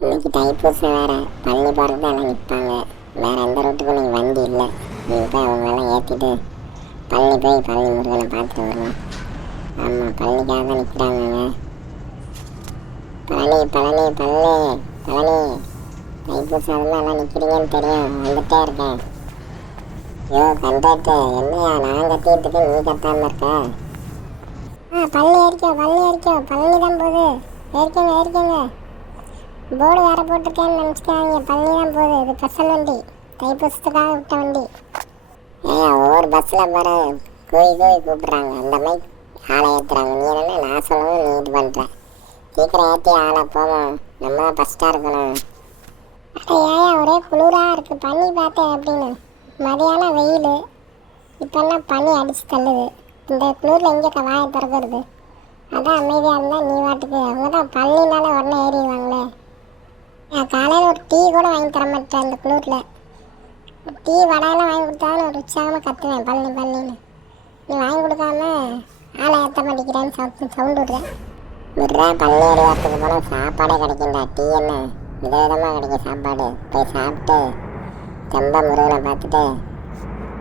இன்னைக்கு தைப்பூசம் வேற. பழனி போகிறது எல்லாம் நிற்பாங்க வேற எந்த ரூட்டுக்கும் நீங்கள் வண்டி இல்லை. நீங்கள் போய் அவங்களெல்லாம் ஏற்றிட்டு பழனி போய் பழனி முருகனை பார்த்துட்டு வரலாம். ஆமாம் பழனிக்காக தான் நிற்கிறாங்க பழனி பழனி பழனி பழனி. தைப்பூசம் அதெல்லாம் எல்லாம் நிற்கிறீங்கன்னு தெரியும். வந்துட்டே இருக்கேன். ஐயோ கண்டாட்டு என்னையா நான் கத்திட்டு நீ கத்தாமல் இருக்க? ஆ பழனி ஏறிக்கோ பழனி ஏறிக்கோ. பழனி தான் போகுது. ஏறிக்கோங்க ஏறிக்கோங்க. போர்டு வேற போட்டிருக்கேன்னு நினச்சிக்காங்க பழனி தான் போகுது. இது ஸ்பெஷல் வண்டி. தைப்பூசத்துக்காக விட்ட வண்டி. ஏன் ஒவ்வொரு பஸ்ஸில் பாரு கோய் கோய் கூப்பிட்றாங்க. அந்த மாதிரி ஆளை ஏற்றுறாங்க நீ என்ன நான் சொல்லவும் நீ இது பண்ணுற சீக்கிரம் ஏற்றி ஆளை போவோம் நம்ம தான் ஃபஸ்ட்டாக இருக்கணும். அட ஏன் ஒரே குளிராக இருக்குது பனி பார்த்தேன் அப்படின்னு. மதியானம் வெயில். இப்போல்லாம் பனி அடித்து தள்ளுது. இந்த குளிரில் எங்கே வாயை திறக்கிறது? அதான் அமைதியாக இருந்தால் நீ வாட்டுக்கு. அவங்க தான் பள்ளினால உடனே ஏறிடுவாங்களே. நான் காலையில் ஒரு டீ கூட வாங்கி தர மாட்டேன் அந்த குளூரில். டீ வடையெல்லாம் வாங்கி கொடுத்தாலும் ஒரு உற்சாகமாக கத்துவேன். பழனி பழனின்னு நீ வாங்கி கொடுக்காம ஆளை ஏற்ற மாட்டேங்கிறேன்னு சவுண்ட் சவுண்ட் விடுறேன். விடுறேன் பள்ளி ஏறி போனால் சாப்பாடே கிடைக்கும்டா. டீ என்ன? விதவிதமாக கிடைக்கும் சாப்பாடு. போய் சாப்பிட்டு செம்ப முருகனை பார்த்துட்டு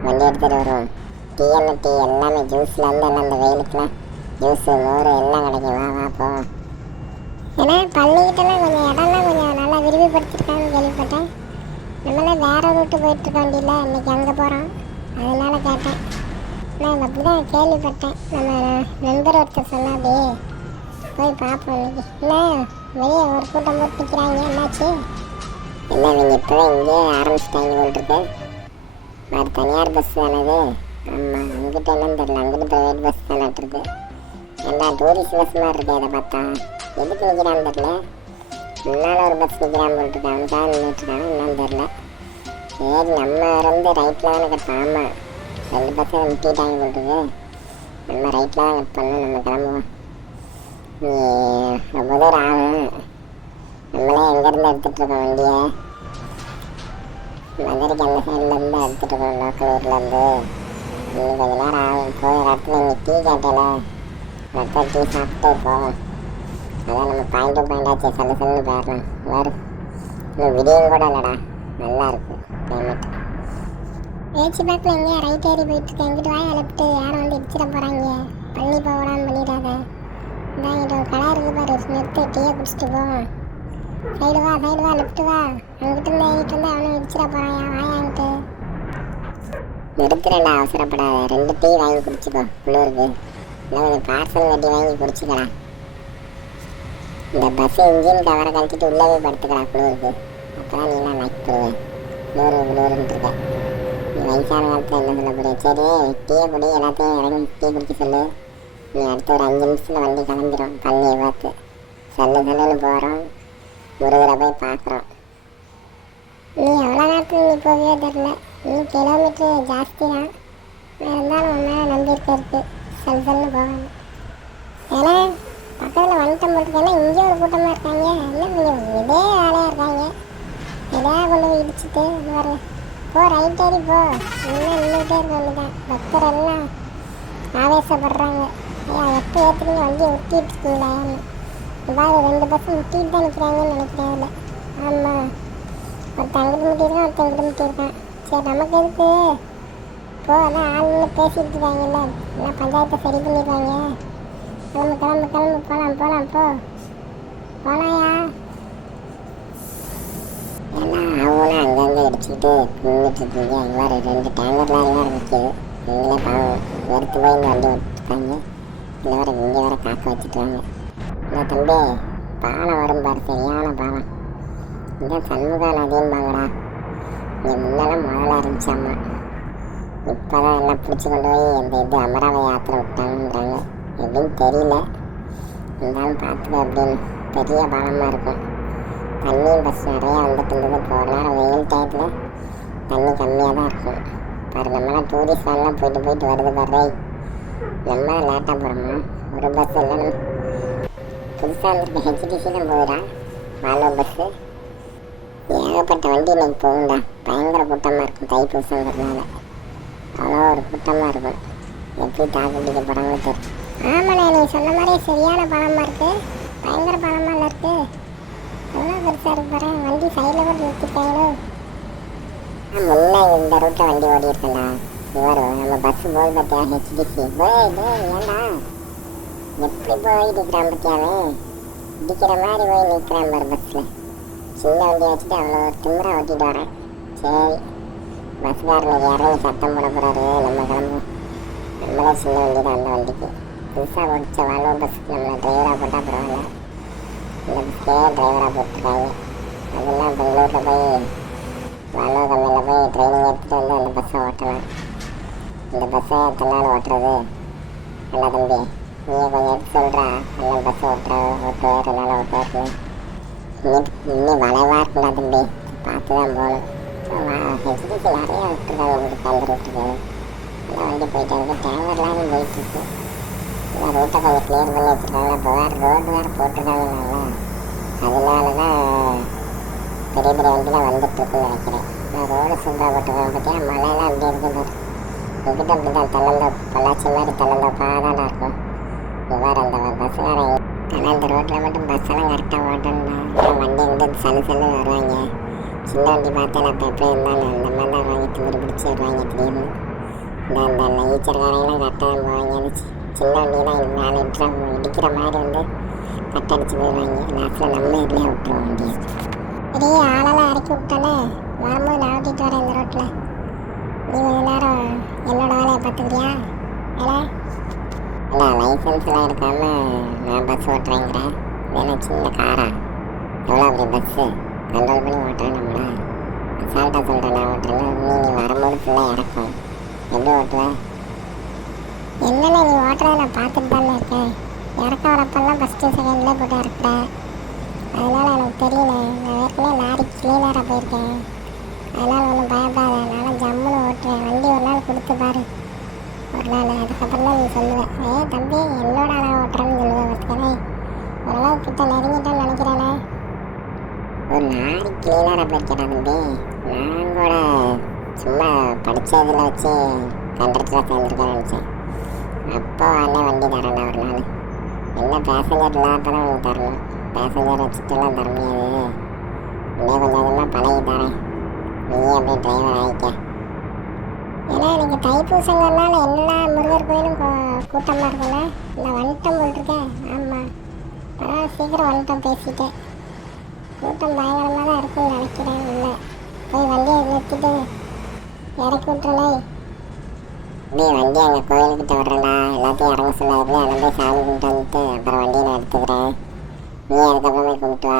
வண்டி எடுத்துகிட்டு வருவோம். டீ என்ன டீ? எல்லாமே ஜூஸ்லேருந்து என்ன அந்த வெயிலுக்குலாம் ஜூஸு மோர் எல்லாம் கிடைக்கும். வா வா போ ஏன்னா பள்ளிக்கிட்டலாம் கொஞ்சம் இடம் விரிவுபடுத்திருக்காங்கன்னு கேள்விப்பட்டேன். நம்மளாம் வேற ரூட்டு போயிட்டுருக்க வண்டியில் இன்னைக்கு அங்கே போகிறோம் அதனால கேட்டேன். நான் அப்படி தான் கேள்விப்பட்டேன். நம்ம நண்பர் ஒருத்தர் சொன்னாதே போய் பார்ப்போம் இன்னைக்கு. என்ன வெளியே ஒரு கூட்டம் போட்டு நிற்கிறாங்க என்னாச்சு? இல்லை இவங்க இப்போவே இங்கே ஆரம்பிச்சிட்டாங்க போல் வேறு தனியார் பஸ் தானது ஆமாம் அங்கிட்ட என்னன்னு தெரியல. அங்கிட்டு ப்ரைவேட் பஸ் தானே இருக்குது ஏண்டா டூரிஸ்ட் பஸ் மாதிரி இருக்கு அதை பார்த்தா. எதுக்கு நிற்கிறான்னு தெரியல. முன்னால் ஒரு பஸ் நிற்கிறான் போட்டுருக்கு சார் நின்றுட்டுருக்காங்க என்னன்னு தெரில சரி நம்ம இருந்து ரைட்டில் தானே கட் ஆமாம் ரெண்டு பஸ்ஸை நிறுத்திட்டாங்க போட்டுருக்கு நம்ம ரைட்டில் தான் கட் பண்ணணும் நம்ம கிளம்புவோம் நீ ரொம்ப தூரம் ஆகும் நம்மளே எங்கேருந்து எடுத்துகிட்ருக்கோம் வண்டியை மதுரைக்கு அந்த சைட்லேருந்து எடுத்துகிட்ருக்கோம் லோக்கல் ஊர்லேருந்து இன்னும் கொஞ்ச நேரம் ஆகும் போய் ஒரு இடத்துல இங்கே டீ கேட்டல ரத்த டீ சாப்பிட்டு போவோம் அதான் நம்ம பாயிண்ட் டு பாயிண்ட் ஆச்சு சல்லு போயிடலாம். வேறு இன்னும் விடியும் கூட இல்லைடா. நல்லா இருக்கு கிளைமேட் ஏச்சி பேக்கில் எங்கேயா ரைட் ஏறி போயிட்டு இருக்கேன் எங்கிட்ட வாய் அழுப்பிட்டு யாரும் வந்து இடிச்சிட போகிறாங்க பள்ளி போகலான்னு பண்ணிடாத இதான் இங்கிட்ட ஒரு கடை இருக்கு பாரு. நிறுத்து டீயை குடிச்சிட்டு போவோம் சைடு வா சைடு வா லெஃப்ட் வா. அங்கிட்டு இருந்து ஏறிட்டு வந்து அவனும் இடிச்சிட போகிறான் வாயான்ட்டு நிறுத்துறேன்டா அவசரப்படாத. ரெண்டு டீ வாங்கி குடிச்சிக்கோ. குளிருக்கு இல்லை கொஞ்சம் பார்சல் கட்டி வாங்கி குடிச்சிக்கடா. இந்த பஸ் இன்ஜின் கவரை கழிச்சிட்டு உள்ளவே போய் படுத்துக்கடா குளிருக்கு. அப்போ தான் நீ நான் நைட் போடுவேன் குளிர் குளிருன்ட்டு இருக்க. நீ வயசான காலத்தில் என்ன சொல்ல போறிய? சரி டீயை குடி எல்லாத்தையும் இறங்கி டீ குடிக்க சொல்லு. நீ அடுத்த ஒரு அஞ்சு நிமிஷத்தில் வண்டி கலந்துடும் பள்ளியை பார்த்து. சல்லு சல்லுன்னு போகிறோம் முருகரை போய் பார்க்குறோம். நீ எவ்வளோ நேரத்தில் நீ போகவே தெரில நீ கிலோமீட்டர் ஜாஸ்தி தான் இருந்தாலும் உன் நம்பிக்கை இருக்குது சல் சல்னு போகணும் ஏன்னா பக்கத்தில் வந்துட்டு போட்டுருக்கேன்னா இங்கே ஒரு கூட்டமாக இருக்காங்க. என்ன கொஞ்சம் இதே வேலையாக இருக்காங்க. எதையா கொண்டு போய் இடிச்சுட்டு வர போ ரைட் ஏறி போ. இன்னும் நின்றுட்டே இருக்க தான் பக்தர் எல்லாம் ஆவேசப்படுறாங்க. ஐயா எப்போ ஏற்றுறீங்க வண்டியை ஒட்டிட்டு இருக்கீங்களா? பாரு ரெண்டு பஸ்ஸும் முட்டிட்டு தான் நிற்கிறாங்கன்னு நினைக்கிறேன் இல்லை ஆமாம் ஒருத்தன் அங்கிட்டு முட்டியிருக்கான் ஒருத்தன் இங்கிட்டு முட்டியிருக்கான் சரி நமக்கு எதுக்கு? போ அதான் ஆளுன்னு பேசிட்டு இருக்காங்கல்ல. எல்லாம் பஞ்சாயத்தை சரி பண்ணிடுவாங்க கிளம்பு கிளம்பு கிளம்பு போகலாம் போகலாம் போ. போகலாயா எல்லாம் அவங்களும் அங்கங்கே அடிச்சுக்கிட்டு நின்றுட்டு இருக்கீங்க. வேறு ரெண்டு டேங்கர் லாரி வேறு நிற்கிது நீங்களே பாவம் வெறுத்து போய் இந்த வண்டி விட்டுருக்காங்க இல்லை வேறு இங்கே வேறு காக்க வச்சுட்டாங்க. இல்லை தம்பி பாலம் வரும் பாரு சரியான பாலம். இந்த இங்கே முன்னெல்லாம் முதல்ல இருந்துச்சாம்மா இப்போ தான் எல்லாம் பிடிச்சி கொண்டு போய் இது அமராவதி யாத்திரை விட்டாங்கன்றாங்க. எதுவும் தெரியல. இருந்தாலும் பார்த்துக்க அப்படின்னு பெரிய பாலமாக இருக்கும். தண்ணி பஸ் நிறையா வந்துட்டு இருந்தது. போகிற நேரம் வெயில் டயத்தில் தண்ணி கம்மியாக தான் இருக்கும். பாரு நம்மளாம் டூரிஸ்ட் வேன்லாம் போயிட்டு போயிட்டு வருது பாரு. நம்ம லேட்டாக போகிறோமா ஒரு பஸ் இல்லைன்னு. புதுசாக வந்துருக்க ஹெச்டிசி தான் போகுதா? வால்வோ பஸ்ஸு ஏகப்பட்ட வண்டி இன்னைக்கு போகும்டா. பயங்கர கூட்டமாக இருக்கும் தைப்பூசங்கிறதுனால அவ்வளோ ஒரு கூட்டமாக இருக்கும். எப்படி தாக்கு பிடிக்க போகிறாங்க தெரியும் ஆமாண்ணே நீ சொன்ன மாதிரி சரியான பழமாக இருக்குது பயங்கர பழமாக இருக்கு. எவ்வளோ பெருசாக இருக்கு பாரு வண்டி சைடில் கூட நிறுத்திட்டாங்களோ முன்னே இந்த ரூட்டில் வண்டி ஓடி இருக்கேன்டா இவர் நம்ம பஸ் போய் பார்த்தியா ஹெச்டிசி போய் போய் ஏன்டா? எப்படி போய் நிற்கிறான் பார்த்தியாவே இடிக்கிற மாதிரி போய் நிற்கிறான் பாரு பஸ்ஸில் சின்ன வண்டி வச்சுட்டு அவ்வளோ திமிரா ஓட்டிட்டு வரேன் சரி. பஸ்காரனுக்கு இறங்கி சத்தம் போட போகிறாரு நம்ம கிளம்பு நம்மளே சின்ன வண்டி தான் அந்த வண்டிக்கு. புதுசாக ஓடிச்ச வால்வோ பஸ் நம்மளை டிரைவராக போட்டால் பரவாயில்ல இந்த பஸ்க்கே டிரைவராக போட்டுருக்காங்க அதெல்லாம் பெங்களூரில் போய் வால்வோ கம்பெனியில் போய் ட்ரைனிங் எடுத்துகிட்டு வந்து அந்த பஸ்ஸை ஓட்டலாம் இந்த பஸ்ஸை எத்தனை நாள் ஓட்டுறது நல்லா தம்பி நீங்கள் கொஞ்சம் எடுத்து சொல்கிறா எல்லாம் பஸ்ஸை ஓட்டுற ஓட்டுவார் ரெண்டு நாள் ஓட்டுவார் இன்னும் இன்னும் வளைவாக இருக்குண்டா தம்பி பார்த்து தான் போகணும் ஹெச்டிசி நிறையா விட்டுருக்காங்க உங்களுக்கு அந்த ரூட்டுக்கு எல்லாம் வண்டி போயிட்டாங்க டேங்கர்லாம் போயிட்டுருக்கு எல்லாம் ரோட்டை கொஞ்சம் கிளியர் பண்ணி வச்சுருக்காங்க இப்போ வேறு ரோடு வேறு போட்டிருக்காங்கனால அதனால தான் பெரிய பெரிய வண்டிலாம் வந்துட்டுருக்குன்னு நினைக்கிறேன். நான் ரோடு சூப்பராக போட்டிருக்காங்க பார்த்தியா மழையெல்லாம் அப்படி இருக்குது எங்கிட்ட அப்படி தான் தள்ளந்த பொள்ளாச்சி மாதிரி தள்ளந்தோப்பாக தான் இருக்கும். இவ்வாறு அந்த பஸ் வேறு ஆனால் இந்த ரோட்டில் மட்டும் பஸ்ஸெல்லாம் கரெக்டாக ஓட்டணும்னா வண்டி எங்கிட்ட சலு சலு வருவாங்க. சின்ன வண்டி பார்த்தேன் அப்போ எப்படி இருந்தாலும் அந்த மாதிரி தான் வருவாங்க. திரும்பி பிடிச்சி வருவாங்க திடீர்னு. இந்த இந்த ஈச்சர்காரங்களாம் கரெக்டாக போவாங்க. அந்த சி- சின்ன வண்டி தான் இது நாலு இட்ரா இடிக்கிற மாதிரி வந்து கட் அடிச்சு போயிடுவாங்க லாஸ்ட்டில் நம்ம இதுலேயே விட்டுருவோம் வண்டியை பெரிய ஆளெல்லாம் இறக்கி விட்டாலே வரும்போது நான் ஓட்டிட்டு வரேன் இந்த ரோட்டில் நீ கொஞ்ச நேரம் என்னோட வேலையை பார்த்துக்கிறியா ஏன்னா இல்லை லைசன்ஸ்லாம் எடுக்காம நான் பஸ் ஓட்டுறேங்கிறேன் வேணா சின்ன காரா எவ்வளோ அப்படி பஸ்ஸு கண்ட்ரோல் பண்ணி ஓட்டுறேன் நம்மளா அசால்ட்டாக சொல்கிறேன் நான் ஓட்டுறேன் நீ நீ வரும்போது ஃபுல்லாக இறக்கும் எப்படி ஓட்டுவேன் என்னென்ன நீ ஓட்டுறத நான் பார்த்துட்டு தானே இருக்கேன்? இறக்க வரப்பெல்லாம் ஃபஸ்ட்டு செகண்டில் போட்டு இறக்குறேன் அதனால் எனக்கு தெரியல. நான் ஏற்கனவே லாரி கிளீனராக போயிருக்கேன். அதனால் ஒன்றும் பயப்படாத. நானும் ஜம்முன்னு ஓட்டுறேன். வண்டி ஒரு நாள் கொடுத்து பாரு. ஒரு நாள். அதுக்கப்புறம் தான் நீ சொல்லுவேன் ஏ தம்பி என்னோட நான் ஓட்டுறேன்னு சொல்லுவேன் பார்த்துக்கவே ஓரளவு கிட்ட நெருங்கிட்டேன்னு நினைக்கிறேனே. ஒரு லாரி கிளீனராக போயிருக்கேன் தம்பி? நான் கூட சும்மா படித்ததில் வச்சு கண்டக்டராக சேர்ந்துருக்கேன்னு நினச்சேன். அப்போ அண்ணன் வண்டி தரல ஒரு நாள். எல்லாம் பேசஞ்சர் இல்லாததான் உங்களுக்கு தரணும் பேசஞ்சர் வச்சுட்டுலாம் தர முடியாது இன்னும் கொஞ்சம் கொஞ்சமாக பழகி தரேன். நீ அப்படியே டிரைவர் ஆகிக்க ஏன்னா எனக்கு தைப்பூசங்கிறனால எல்லா முருகர் கோயிலும் கூட்டமாக இருக்குல்ல நான் வந்துட்டோம் போட்டிருக்கேன் ஆமாம் பரவாயில்ல சீக்கிரம் வந்துட்டோம் பேசிட்டேன் கூட்டம் பயங்கரமாக தான் இருக்குன்னு நினைக்கிறேன். இல்லை. போய் வண்டியை நிறுத்திட்டு இறக்கி விட்டுருலே அப்படியே வண்டி அங்கே கோயிலுக்கிட்ட வர்றேன்டா எல்லாத்தையும் இறங்க சொல்ல சொல்லாதுல நான் போய் சாமி கும்பிட்டு வந்துட்டு அப்புறம் வண்டியை நான் எடுத்துக்கிறேன். நீ அதுக்கப்புறம் போய் கும்பிட்டு வா.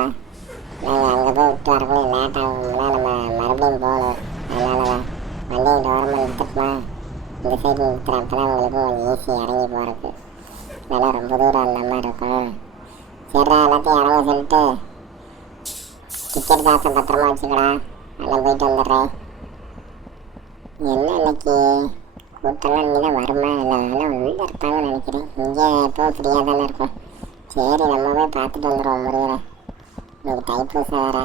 நாங்கள் அங்கே போய் விட்டு வரக்குள்ள லேட் ஆகும்னா நம்ம மறுபடியும் போகணும். அதனால தான் வண்டியை இந்த ஓரமாக நிறுத்தட்டுமா. இந்த சைடு நிறுத்துறேன் அப்போ தான் உங்களுக்கு கொஞ்சம் ஈஸி இறங்கி போகிறதுக்கு நல்லா ரொம்ப தூரம் அந்த மாதிரி இருக்கும். சரிடா எல்லாத்தையும் இறங்க சொல்லிட்டு டிக்கெட் காசை பத்திரமா வச்சுக்கடா. நல்லா போயிட்டு வந்துடுறேன். என்ன இன்னைக்கு கூட்டம்லாம் இங்கே தான் வருமா இல்லை அதெல்லாம் உள்ளே இருப்பாங்கன்னு நினைக்கிறேன். இங்கே எப்போ ஃப்ரீயாக தானே இருக்கும். சரி நம்ம போய் பார்த்துட்டு வந்துடுவோம் முருகரை. இன்னைக்கு தைப்பூசம் வேறு.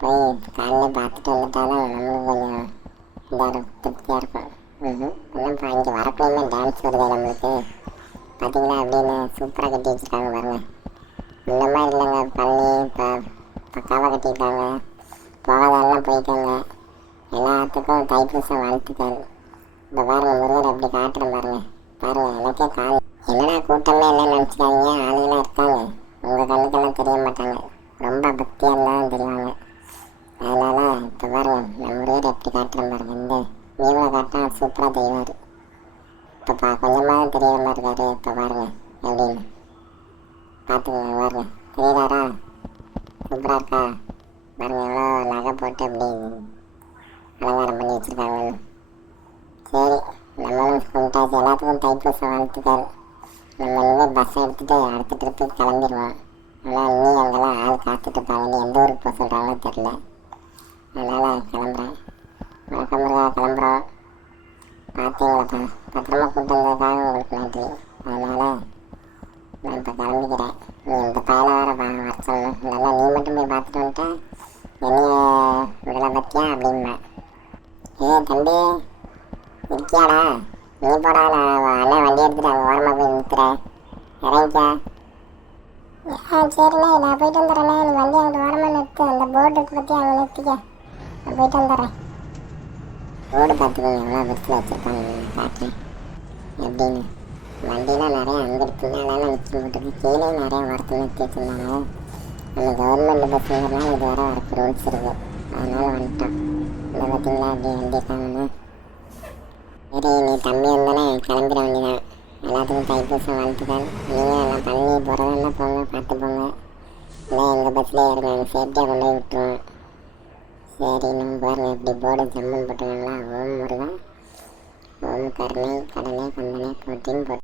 போய் காலையில் பார்த்துட்டு வந்துட்டா தான் நம்மளுக்கு கொஞ்சம் இதாக இருக்கும் திருப்தியாக இருக்கும். ம் இன்னும் இங்கே வரப்போயுமே டான்ஸ் வருது நம்மளுக்கு. பார்த்தீங்களா அப்படின்னு சூப்பராக கட்டி வச்சுருக்காங்க பாருங்க. இந்த மாதிரி இல்லைங்க. பள்ளி இப்போ பக்காவாக கட்டியிருக்காங்க. போகாதெல்லாம் போயிட்டாங்க. எல்லாத்துக்கும் தைப்பூசம் வாழ்த்துக்கள். இந்த பாருங்க முருகர் எப்படி காட்டுறேன் பாருங்க. பாருங்க எனக்கே கால் என்னடா கூட்டமே என்ன நினச்சிக்காதீங்க. ஆளுங்களாம் இருக்காங்க. உங்கள் கண்ணுக்கெல்லாம் தெரிய மாட்டாங்க. ரொம்ப பக்தியாக இருந்தாலும் தெரிவாங்க. அதனால இப்போ பாருங்க முருகர் எப்படி காட்டுறேன் பாருங்க. இந்த காட்டினா சூப்பராக தெரிவார். இப்போ பா கொஞ்சமாக தெரியாம இருக்காரு. இப்போ பாருங்க பார்த்துக்கோங்க பாருங்க. தெரியுதாரா சூப்பராக இருக்கா? பாருங்க எவ்வளோ நகை போட்டு அப்படி அலங்காரம் பண்ணி வச்சுருக்காங்க சரி நம்மளும் கும்பிட்டாச்சு எல்லாத்துக்கும் தைப்பூசம் வாழ்த்துக்கள். நம்ம இனிமேல் பஸ்ஸை எடுத்துகிட்டு அடுத்த ட்ரிப்பு கிளம்பிடுவோம். ஆனால் நீ அங்கெல்லாம் ஆள் காத்துட்டு நீ எந்த ஊருக்கு போக சொல்கிறாங்களோ தெரில அதனால் கிளம்புறேன். வணக்கம் முருகா கிளம்புறோம். பார்த்தீங்களாப்பா பத்திரமா கூட்டு வந்ததுக்காக உங்களுக்கு நன்றி. அதனால் நான் இப்போ கிளம்பிக்கிறேன். நீ இந்த பயணம் வேறு வர சொல்லணும் இல்லைன்னா நீ மட்டும் போய் பார்த்துட்டு வந்துட்டேன் என்னைய விடலை பற்றியா அப்படின்பா ஏ தம்பி இருக்கியாடா? நீ போடா நான் அண்ணன் வண்டி எடுத்துட்டு அங்கே ஓரமாக போய் நிற்கிறேன் இறங்கிக்கா. ஆ சரிண்ணே நான் போயிட்டு வந்துடுறேண்ணே. நீ வண்டி அங்கிட்டு வரமா நிறுத்து. அந்த போர்டு இருக்கு பற்றி அங்கே நிறுத்திக்க. நான் போயிட்டு வந்துடுறேன். பார்த்துக்கோங்க எவ்வளோ பெருசில் வச்சுருக்காங்க காட்டுறேன் எப்படின்னு. வண்டிலாம் நிறைய அங்கிட்டு பின்னாலலாம் நிற்க போட்டுருக்கு கீழே நிறைய வரத்து நிறுத்தி வச்சுருந்தாங்க நம்ம கவர்மெண்ட் பஸ்ஸுங்கிறனால இது வர வரக்கு ரூல்ஸ் இருக்குது அதனால வந்துட்டோம். இந்த பார்த்தீங்களா அப்படி வண்டி காணுன்னு சரி நீ தம்பி வந்தானே? கிளம்பிட வேண்டியதான் எல்லாத்துக்கும் தைப்பூசம் வாழ்த்துக்கள். நீங்கள் எல்லாம் பழனி போகிறதெல்லாம் போங்க பார்த்து போங்க. இல்லை எங்கள் பஸ்ஸில் ஏறுங்க சேஃப்டியாக கொண்டு போய் விட்டுருவோம் சரி நம்ம பாருங்கள் இப்படி போர்டு ஜம்மன் போட்டுருவாங்களா ஓம் முருகா. ஓம் கருணை கடலை கந்தனை போட்டின்னு போட்டு